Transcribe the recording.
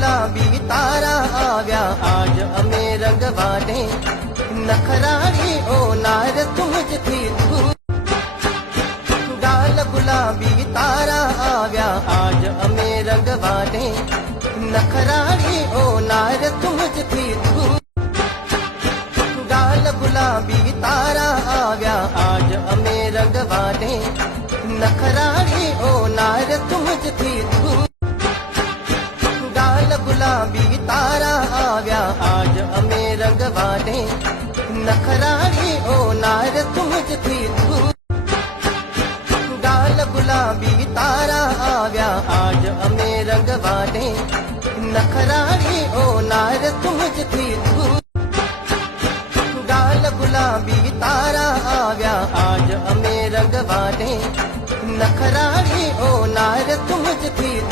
गुलाबी तारा आव्या आज अमे रंग वाटे नखराळी ओनार तुझ थी तू गाल गुलाबी तारा आव्या आज अमे रंग वाटे नखराळी ओनार तुझ थी तू गाल गुलाबी तारा आव्या आज अमे रंग वाटे नखराळी ओनार तुझ थी तू गाल गुलाबी तारा आव्या आज अमे रंग वाटे नखराळी ओनार तुझ थी तू गाल गुलाबी तारा आव्या आज अमे रंग वाटे नखराळी ओनार तुझ थी तू गाल गुलाबी तारा आव्या आज अमे रंग वाटे नखराळी ओनार तुझ थी